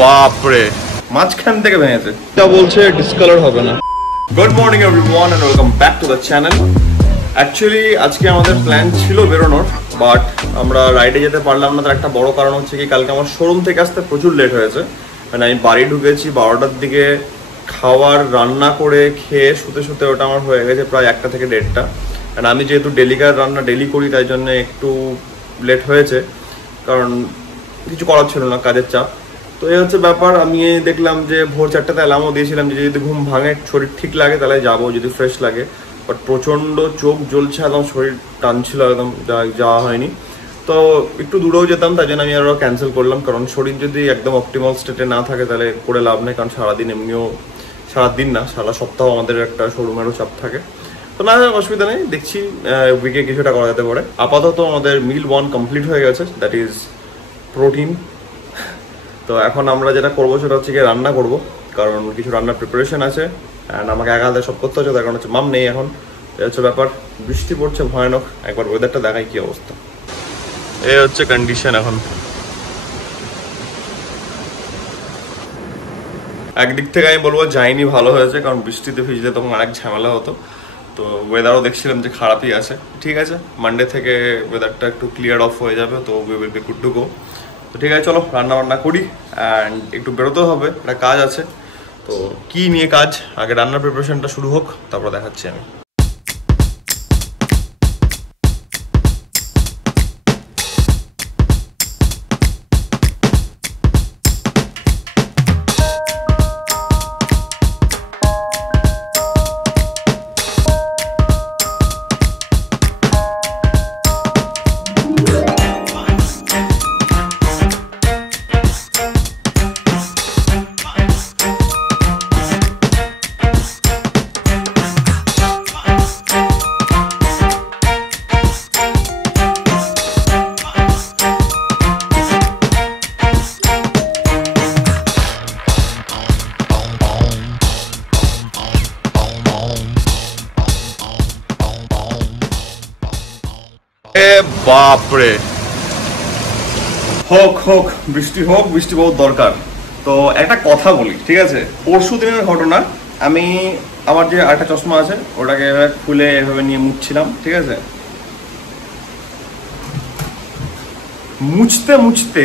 বাপরে, মাঝখান থেকে ভেঙেছে। এটা বলছে ডিসকালার হবে না। Good morning everyone and welcome back to the channel. Actually আজকে আমাদের প্ল্যান ছিল বেরোনোর, বাট আমরা রাইডে যেতে পারলাম না। তার একটা বড় কারণ হচ্ছে কি, কালকে আমার শোরুম থেকে আসতে প্রচুর লেট হয়েছে। মানে আমি বাড়ি ঢুকেছি 12টার দিকে, খাওয়ার রান্না করে খেয়ে শুতে শুতে ওটা আমার হয়ে গেছে প্রায় 1টা থেকে 1:30টা। কারণ আমি যেহেতু ডেলিকার রান্না ডেলি করি, তাই জন্য একটু লেট হয়েছে, কারণ কিছু করার ছিল না, কাজের চাপ। তো এই হচ্ছে ব্যাপার। আমি দেখলাম যে ভোর 4টাতে অ্যালার্মও দিয়েছিলাম যে যদি ঘুম ভাঙে, শরীর ঠিক লাগে তাহলে যাবো, যদি ফ্রেশ লাগে। বাট প্রচণ্ড চোখ জ্বলছে, একদম শরীর টানছিল, একদম যাওয়া হয়নি। তো একটু দূরেও যেতাম, তাই জন্য আমি আরও ক্যান্সেল করলাম। কারণ শরীর যদি একদম অপটিমাল স্টেটে না থাকে তাহলে করে লাভ নেই, কারণ সারাদিন এমনিও, সারাদিন না সারা সপ্তাহ আমাদের একটা শোরুমেরও চাপ থাকে। তো না, অসুবিধা নেই, দেখছি উইকে কিছুটা করা যেতে পারে। আপাতত আমাদের মিল 1 কমপ্লিট হয়ে গেছে, দ্যাট ইজ প্রোটিন। তো এখন আমরা যেটা করবো সেটা হচ্ছে গিয়ে রান্না করবো, কারণ কিছু রান্নার প্রিপারেশন আছে অ্যান্ড আমাকে একা হাতে সব করতে হচ্ছে। তার কারণ হচ্ছে মাম নেই এখন, এই হচ্ছে ব্যাপার। বৃষ্টি পড়ছে ভয়ানক, একবার ওয়েদারটা দেখাই কি অবস্থা। এই হচ্ছে কন্ডিশন এখন। একদিক থেকে আমি বলবো যাইনি ভালো হয়েছে, কারণ বৃষ্টিতে ভিজলে তখন অনেক ঝামেলা হতো। তো ওয়েদারও দেখছিলাম যে খারাপই আছে। ঠিক আছে, মানডে থেকে ওয়েদারটা একটু ক্লিয়ার অফ হয়ে যাবে, তো we will be good to go. তো ঠিক আছে, চলো রান্না বান্না করি। অ্যান্ড একটু বেরোতেও হবে, একটা কাজ আছে। তো কি নিয়ে কাজ, আগে রান্নার প্রিপারেশনটা শুরু হোক, তারপর দেখাচ্ছি আমি। বাপরে, হোক হোক বৃষ্টি হোক, বৃষ্টি বহুত দরকার। তো একটা কথা বলি, ঠিক আছে, পরশু দিনের ঘটনা। আমি আমার যে আরেকটা চশমা আছে ওটাকে খুলে এভাবে নিয়ে মুছছিলাম, ঠিক আছে। মুছতে মুছতে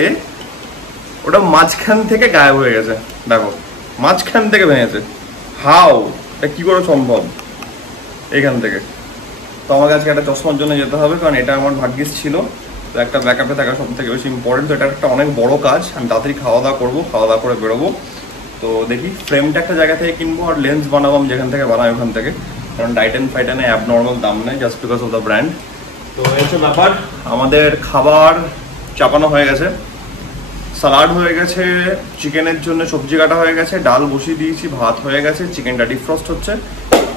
ওটা মাঝখান থেকে গায়েব হয়ে গেছে। দেখো, মাঝখান থেকে ভেঙেছে। হাও, এটা কি করে সম্ভব এখান থেকে? তো আমাকে আজকে একটা চশমার জন্য যেতে হবে, কারণ এটা আমার ভাগ্যিস ছিল। তো একটা ব্যাকআপে থাকা সব থেকে বেশি ইম্পর্টেন্ট। তো এটা একটা অনেক বড় কাজ। আমি তাড়াতাড়ি খাওয়া দাওয়া করবো, খাওয়া দাওয়া করে বেরোবো। তো দেখি, ফ্রেমটা একটা জায়গা থেকে কিনবো, আর লেন্স বানাবো আমি যেখান থেকে বানাই ওখান থেকে, কারণ টাইটান ফাইটানে অ্যাবনর্মাল দাম নেই, just because of the brand. তো এই হচ্ছে ব্যাপার। আমাদের খাবার চাপানো হয়ে গেছে, সালাড হয়ে গেছে, চিকেনের জন্য সবজি কাটা হয়ে গেছে, ডাল বসিয়ে দিয়েছি, ভাত হয়ে গেছে, চিকেনটা ডিফ্রস্ট হচ্ছে।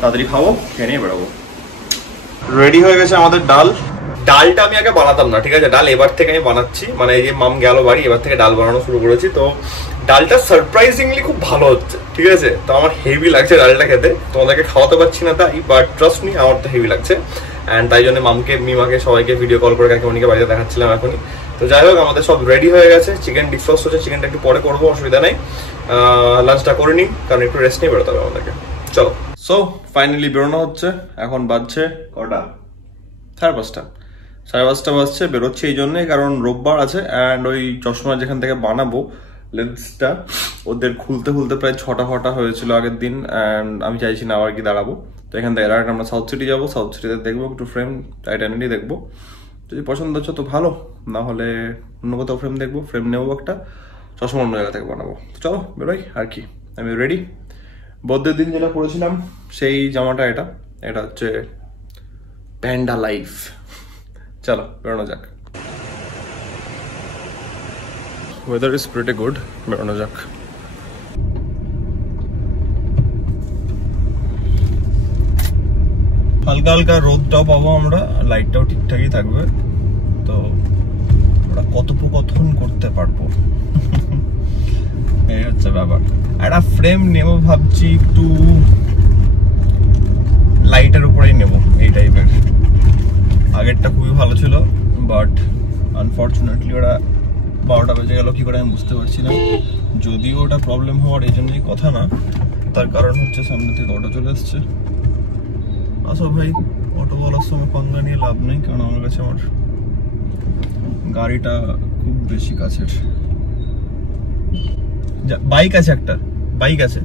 তাড়াতাড়ি খাবো, খেয়ে নিয়ে বেরোবো। রেডি হয়ে গেছে আমাদের ডাল। ডালটা আমি আগে বানাতাম না, ঠিক আছে, ডাল এবার থেকে আমি বানাচ্ছি। মানে এই যে মাম গেল বাড়ি, এবার থেকে ডাল বানানো শুরু করেছি। তো ডালটা সারপ্রাইজিংলি খুব ভালো হচ্ছে, ঠিক আছে। তো আমার হেভি লাগছে ডালটা খেতে। তোমাদেরকে খাওয়াতে পারছি না তাই, বাট ট্রাস্ট মি, আমার তো হেভি লাগছে। অ্যান্ড তাই জন্য মামকে, মিমাকে, সবাইকে ভিডিও কল করে কাকিমণিকে বাড়িতে দেখাচ্ছিলাম এখনই। তো যাই হোক, আমাদের সব রেডি হয়ে গেছে। চিকেন ডিফ্রস্ট হচ্ছে, চিকেনটা একটু পরে করবো, অসুবিধা নেই। লাঞ্চটা করে নিই, কারণ একটু রেস্ট নিয়ে বেরোতে হবে আমাদেরকে। চলো। সো ফাইনালি বেরোনো হচ্ছে। এখন বাজছে কটা? 5:30। 5:30 বাজছে। বেরোচ্ছে এই জন্যই কারণ রোববার আছে, অ্যান্ড ওই চশমা যেখান থেকে বানাবো লেন্সটা, ওদের খুলতে খুলতে প্রায় 6টা হয়েছিল আগের দিন। অ্যান্ড আমি চাইছি না আবার কি দাঁড়াবো। তো এখান থেকে ডাইরেক্ট আমরা সাউথ সিটি যাবো। সাউথ সিটিতে দেখবো একটু ফ্রেম, টাইটানিটি দেখবো। যদি পছন্দ হচ্ছে তো ভালো, না হলে অন্য কোথাও ফ্রেম দেখবো, ফ্রেম নেবো একটা, চশমা অন্য জায়গা থেকে বানাবো। চলো বেরোই আর কি। আমি রেডি। বড়দের দিন যেটা পরেছিলাম সেই জামাটা, এটা হচ্ছে প্যান্ডা লাইফ। চলো বেরোনো যাক। ওয়েদার ইজ প্রিটি গুড, বেরোনো যাক। হালকা হালকা রোদটাও পাবো আমরা, লাইটটাও ঠিকঠাকই থাকবে। তো ওরা কথোপকথন করতে পারবো, এই হচ্ছে ব্যাপার। একটা ফ্রেম নেবো ভাবছি, একটু লাইটের উপরেই নেব এই টাইপের। আগেরটা খুবই ভালো ছিল, বাট আনফর্চুনেটলি ওরা 12টা বেজে গেল কি করে আমি বুঝতে পারছি না। যদিও ওটা প্রবলেম হওয়ার এই জন্যই কথা না, তার কারণ হচ্ছে সামনে থেকে অটো চলে এসছে। আসো ভাই, অটো বলার সময় পাঙ্গা নিয়ে লাভ নেই, কারণ আমার কাছে আমার গাড়িটা খুব বেশি কাছের। বাইক আছে, একটা বাইক আছে।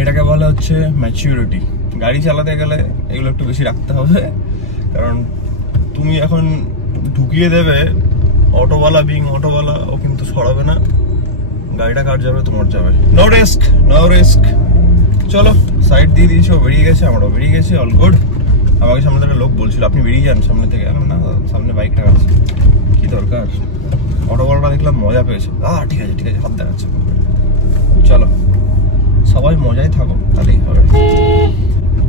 এটাকে বলা হচ্ছে ম্যাচিউরিটি। গাড়ি চালাতে গেলে এগুলো একটু বেশি রাখতে হবে, কারণ তুমি এখন ঢুকিয়ে দেবে, অটোওয়ালা অটোওয়ালা ও কিন্তু সরাবে না, গাড়িটা কার যাবে তোমার যাবে। No risk, no risk. চলো, সাইড দিয়ে দিয়েছো, বেরিয়ে গেছে, আমরাও বেরিয়ে গেছি, অল গুড। আমাকে সামনে থেকে লোক বলছিল আপনি বেরিয়ে যান সামনে থেকে, না সামনে বাইকটা আছে, কি দরকার। অটোওয়ালাটা দেখলাম মজা পেয়েছে, ঠিক আছে ঠিক আছে, হাত দেখাচ্ছে। চলো, সবাই মজায় থাকো, তাহলেই হবে।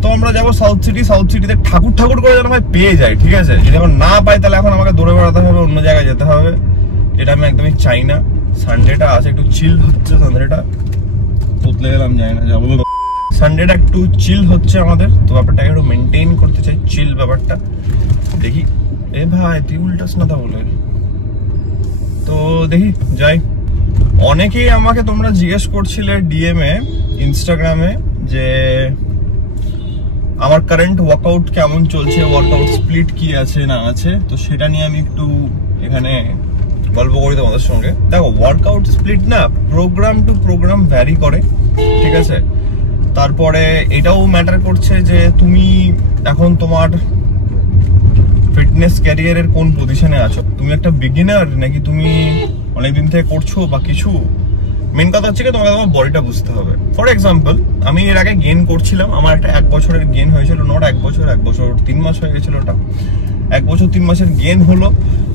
তো আমরা যাবো সাউথ সিটি। সাউথ সিটিতে ঠাকুর ঠাকুর করে যেন ভাই পেয়ে যায়, ঠিক আছে। যদি এখন না পাই তাহলে এখন আমাকে দৌড়ে বেড়াতে হবে, অন্য জায়গায় যেতে হবে, যেটা আমি একদমই চাই না। সানডেটা আছে, একটু চিল হচ্ছে সানডেটা। তুতলে গেলাম, জানি না যাবো। সানডেটা একটু চিল হচ্ছে আমাদের, তো ব্যাপারটাকে একটু মেনটেন করতে চাই, চিল ব্যাপারটা। দেখি, এ ভাই তুই উল্টাস না তা বলে। তো দেখি যাই। অনেকেই আমাকে তোমরা জিজ্ঞেস করছিলে ডিএম এ, ইনস্টাগ্রামে, যে আমার কারেন্ট ওয়ার্কআউট কেমন চলছে, ওয়ার্কআউট স্প্লিট কি আছে না আছে। তো সেটা নিয়ে আমি একটু এখানে গল্প করি তোমাদের সঙ্গে। দেখো, ওয়ার্কআউট স্প্লিট না প্রোগ্রাম টু প্রোগ্রাম ভ্যারি করে, ঠিক আছে। তারপরে এটাও ম্যাটার করছে যে তুমি এখন তোমার ফিটনেস ক্যারিয়ারের কোন পজিশনে আছো। তুমি একটা বিগিনার নাকি তুমি অনেকদিন থেকে করছো বা কিছু। মেন কথা হচ্ছে কি তোমাকে তোমার বডিটা বুঝতে হবে। ফর এক্সাম্পল, আমি এর আগে গেইন করছিলাম, আমার একটা 1 বছরের গেইন হয়েছিল, নট 1 বছর, 1 বছর 3 মাস হয়ে গেছিল। ওটা 1 বছর 3 মাসের গেইন হলো।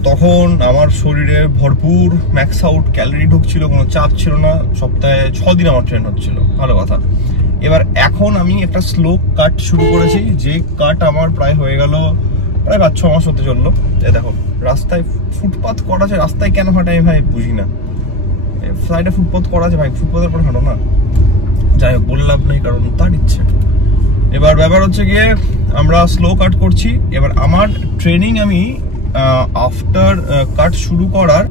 তখন আমার শরীরে ভরপুর ম্যাক্স আউট ক্যালোরি ঢুকছিল, কোনো চাপ ছিল না। সপ্তাহে 6 দিন আমার ট্রেন হচ্ছিল, ভালো কথা। এবার এখন আমি একটা স্লো কাট শুরু করেছি, যে কাট আমার প্রায় হয়ে গেল, প্রায় 5-6 মাস হতে চললো। দেখো, রাস্তায় ফুটপাথ করা আছে, রাস্তায় কেন হাঁটাই ভাই বুঝি না। সাইডে ফুটপাথ করা আছে ভাই, ফুটপাথের পর হাঁটো না। যাই হোক, বললাম নেই, কারণ তার ইচ্ছে। এবার ব্যাপার হচ্ছে গিয়ে আমরা স্লো কাট করছি। এবার আমার ট্রেনিং আমি আফটার কাট শুরু করার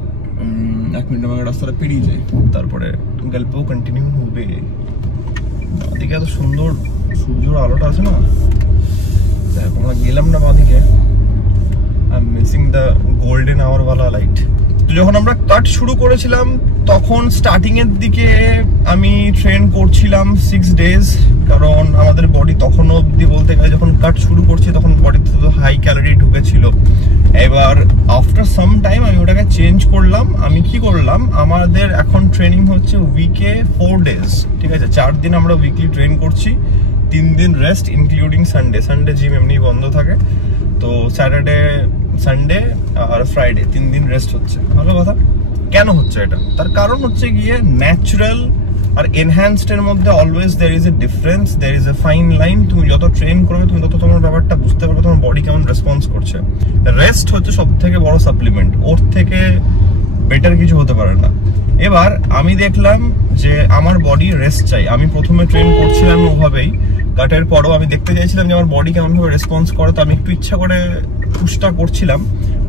1 মিনিট আমাকে রাস্তাটা পেরিয়ে যাই, তারপরে গল্পও কন্টিনিউ হবে। বাঁদিকে এত সুন্দর সূর্যের আলোটা আছে না, আমরা গেলাম না বাঁদিকে। I am missing the golden hour ওয়ালা লাইট। তো যখন আমরা কাট শুরু করেছিলাম তখন স্টার্টিং এর দিকে আমি ট্রেন করছিলাম 6 ডেজ, কারণ আমাদের বডি তখনও অবধি বলতে গেলে যখন কাট শুরু করছি তখন বডিতে তো হাই ক্যালোরি ঢুকেছিল। এবার আফটার সাম টাইম আমি ওটাকে চেঞ্জ করলাম। আমি কি করলাম, আমাদের এখন ট্রেনিং হচ্ছে উইকে 4 ডেজ, ঠিক আছে। 4 দিন আমরা উইকলি ট্রেন করছি, 3 দিন rest including Sunday. Sunday gym এমনি বন্ধ থাকে, তো স্যাটারডে, সানডে আর ফ্রাইডে 3 দিন রেস্ট হচ্ছে, ভালো কথা। কেন হচ্ছে এটা? তার কারণ হচ্ছে গিয়ে ন্যাচারাল আর এনহ্যান্সড এর মধ্যে always there is a difference, there is a fine line. তুমি যত ট্রেন করবে তুমি তত তোমার ব্যাপারটা বুঝতে পারবে তোমার বডি কেমন রেসপন্স করছে। রেস্ট হচ্ছে সব থেকে বড় সাপ্লিমেন্ট, ওর থেকে বেটার কিছু হতে পারে না। এবার আমি দেখলাম যে আমার বডি রেস্ট চাই। আমি প্রথমে ট্রেন করছিলাম ওভাবেই, কাটের পরও আমি দেখতে চাইছিলাম যে আমার বডি কেমন ভাবে রেসপন্স করে। তো আমি একটু ইচ্ছা করে পুশটা করছিলাম,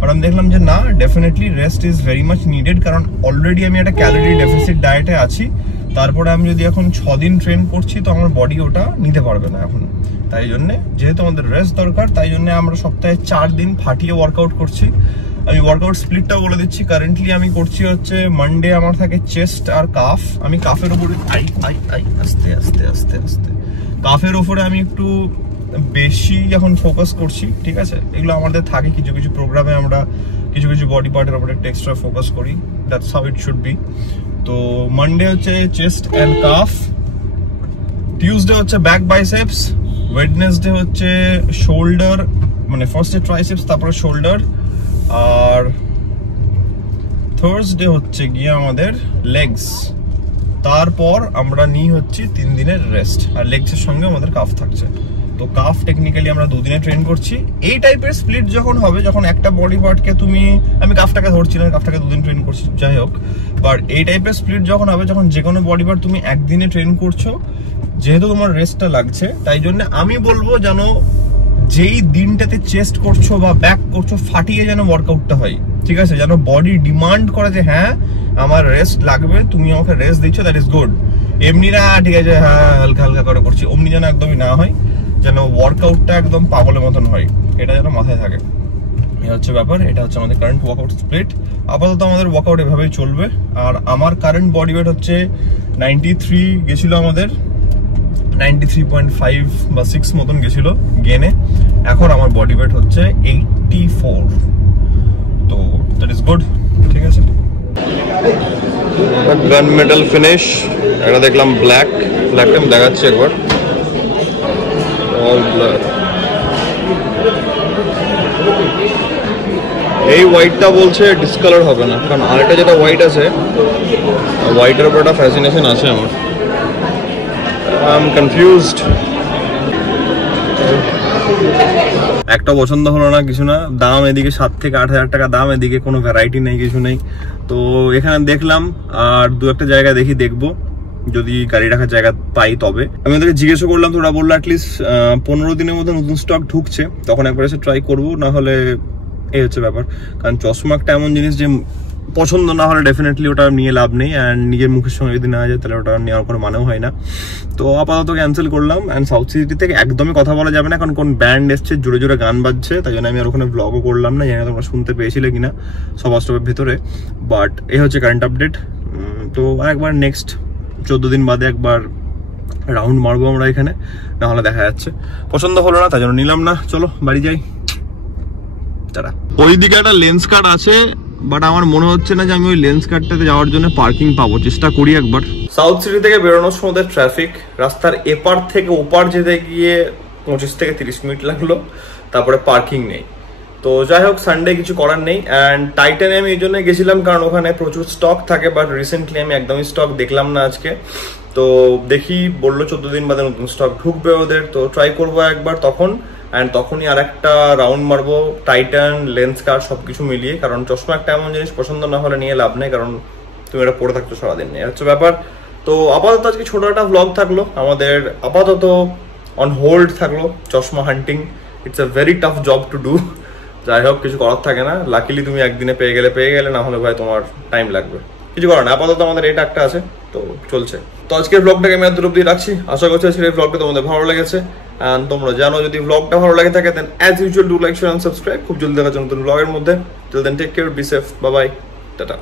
আর আমি দেখলাম যে না, definitely rest is very much needed, কারণ অলরেডি আমি একটা ক্যালোরি ডেফিসিট ডায়েটে আছি। তারপরে আমি যদি এখন 6 দিন ট্রেন করছি তো আমার বডি ওটা নিতে পারবে না এখন। তাই জন্যে যেহেতু আমাদের রেস্ট দরকার, তাই জন্য আমরা সপ্তাহে 4 দিন ফাটিয়ে ওয়ার্কআউট করছি। আমি ওয়ার্কআউট স্প্লিটটাও বলে দিচ্ছি। কারেন্টলি আমি করছি হচ্ছে মানডে আমার থাকে চেস্ট আর কাফ। আমি কাফের উপরে আস্তে আস্তে আস্তে আস্তে কাফের উপরে আমি একটু বেশি এখন ফোকাস করছি, ঠিক আছে। এগুলো আমাদের থাকে কিছু কিছু প্রোগ্রামে, আমরা কিছু কিছু বডি পার্টের উপরে একটু এক্সট্রা ফোকাস করি। That's how it should be. তো মানডে হচ্ছে চেস্ট অ্যান্ড কাফ, টিউসডে হচ্ছে ব্যাক বাইসেপস, ওয়েডনেসডে হচ্ছে শোল্ডার, মানে ফার্স্টে ট্রাইসেপস তারপরে শোল্ডার, আর থার্সডে হচ্ছে গিয়ে আমাদের লেগস। তারপর আমরা নিই হচ্ছে 3 দিনের রেস্ট, আর লেগসের সঙ্গে আমাদের কাফ থাকছে। তো কাফ টেকনিক্যালি আমরা 2 দিনে ট্রেন করছি। এই টাইপের স্প্লিট যখন হবে, যখন একটা বডি পার্টকে তুমি, আমি কাফটাকে ধরছি না, কাফটাকে 2 দিন ট্রেন করছি, যাই হোক, বাট এই টাইপের স্প্লিট যখন হবে, যখন যে কোনো বডি পার্ট তুমি 1 দিনে ট্রেন করছো, যেহেতু তোমার রেস্টটা লাগছে, তাই জন্য আমি বলবো যেন যেই দিনটাতে চেস্ট করছো বা ব্যাক করছো ফাটিয়ে যেন ওয়ার্কআউটটা হয়, ঠিক আছে? যেন বডি ডিমান্ড করে যে হ্যাঁ আমার রেস্ট লাগবে, তুমি আমাকে রেস্ট দিচ্ছ, দ্যাট ইজ গুড। এমনি না ঠিক আছে হ্যাঁ হালকা হালকা করে করছি, অমনি যেন একদমই না হয়, যেন ওয়ার্কআউটটা একদম পাগলের মতন হয়, এটা যেন মাথায় থাকে। এই হচ্ছে ব্যাপার। এটা হচ্ছে আমাদের কারেন্ট ওয়ার্কআউট স্প্লিট। আপাতত আমাদের ওয়ার্কআউট এভাবেই চলবে। আর আমার কারেন্ট বডি ওয়েট হচ্ছে 93 গেছিল, আমাদের 93.5 বা 6 মতন গেছিল গেনে। এখন আমার বডি ওয়েট হচ্ছে 84, তো দ্যাট ইজ গুড, ঠিক আছে। গান মেটাল ফিনিশ, এটা দেখলাম ব্ল্যাকটা আমি দেখাচ্ছি একবার, অল ব্ল্যাক। এই হোয়াইটটা বলছে ডিসকালার হবে না, কারণ আরেকটা যেটা হোয়াইট আছে, হোয়াইটের উপর একটা ফ্যাসিনেশন আছে আমার। I am confused. একটা পছন্দ হলো না, কিছু না, দাম এদিকে 7 থেকে 8 হাজার টাকা দাম, এদিকে কোনো ভ্যারাইটি নেই, কিছু নেই। তো এখানে দেখলাম, আর দু একটা জায়গায় দেখবো, যদি গাড়ি রাখার জায়গা পাই তবে। আমি ওদেরকে জিজ্ঞেসও করলাম, তো ওরা বললো অ্যাটলিস্ট 15 দিনের মধ্যে নতুন স্টক ঢুকছে, তখন একবার এসে ট্রাই করবো, না হলে এই হচ্ছে ব্যাপার। কারণ চশমা একটা এমন জিনিস যে পছন্দ না হলে ডেফিনেটলি ওটা নিয়ে লাভ নেই, অ্যান্ড নিজের মুখের সঙ্গে যদি না যায় তাহলে ওটা নেওয়ার কোনো মানেও হয় না। তো আপাতত ক্যান্সেল করলাম। অ্যান্ড সাউথ সিটি থেকে একদমই কথা বলা যাবে না, কারণ কোন ব্যান্ড এসছে, জোরে জোরে গান বাজছে, তাই জন্য আমি আর ওখানে ব্লগও করলাম না। জানি না তোমরা শুনতে পেয়েছিলে কিনা সবার স্টপের ভেতরে, বাট এই হচ্ছে কারেন্ট আপডেট। তো একবার নেক্সট 14 দিন বাদে একবার রাউন্ড মারবো আমরা এখানে, না হলে দেখা যাচ্ছে পছন্দ হলো না, তাই জন্য নিলাম না। চলো বাড়ি যাই। ওইদিকে একটা লেন্স কার্ড আছে, বাট আমার মনে হচ্ছে না যে আমি ওই লেন্স কার্ডটাতে যাওয়ার জন্য পার্কিং পাবো, চেষ্টা করি একবার। সাউথ সিটি থেকে বেরোনোর সময় ট্রাফিক, রাস্তার এপার থেকে ওপার যেতে গিয়ে 25 থেকে 30 মিনিট লাগলো, তারপরে পার্কিং নেই। তো যাই হোক, সানডে কিছু করার নেই। অ্যান্ড টাইটানে আমি এই জন্য গেছিলাম কারণ ওখানে প্রচুর স্টক থাকে, বাট রিসেন্টলি আমি একদমই স্টক দেখলাম না আজকে। তো দেখি, বললো 14 দিন বাদে নতুন স্টক ঢুকবে ওদের, তো ট্রাই করবো একবার তখন। অ্যান্ড তখনই আর একটা রাউন্ড মারবো টাইটান, লেন্স কার্ড সবকিছু মিলিয়ে, কারণ চশমা একটা এমন জিনিস পছন্দ না হলে নিয়ে লাভ নেই, কারণ তুমি এটা পরে থাকতো সারাদিন, নিয়ে হচ্ছে ব্যাপার। তো আপাতত আজকে ছোট একটা ভ্লগ থাকলো আমাদের, আপাতত অন হোল্ড থাকলো চশমা hunting. It's a very tough job to do. যাই হোক, কিছু করার থাকে না। লাকিলি তুমি একদিনে পেয়ে গেলে, না হলে ভাই তোমার টাইম লাগবে, কিছু করার না। আপাতত আমাদের এটা একটা আছে, তো চলছে। তো আজকের ব্লগটাকে আমি এত অব্দি রাখছি। আশা করছি আজকের এই ব্লগটা তোমাদের ভালো লেগেছে। এন্ড তোমরা জানো, যদি ব্লগটা ভালো লাগে থাকে then as usual do like, share and subscribe. খুব জলদি দেখা যাচ্ছে নতুন ব্লগের মধ্যে। Till then take care, be safe, bye bye, tata.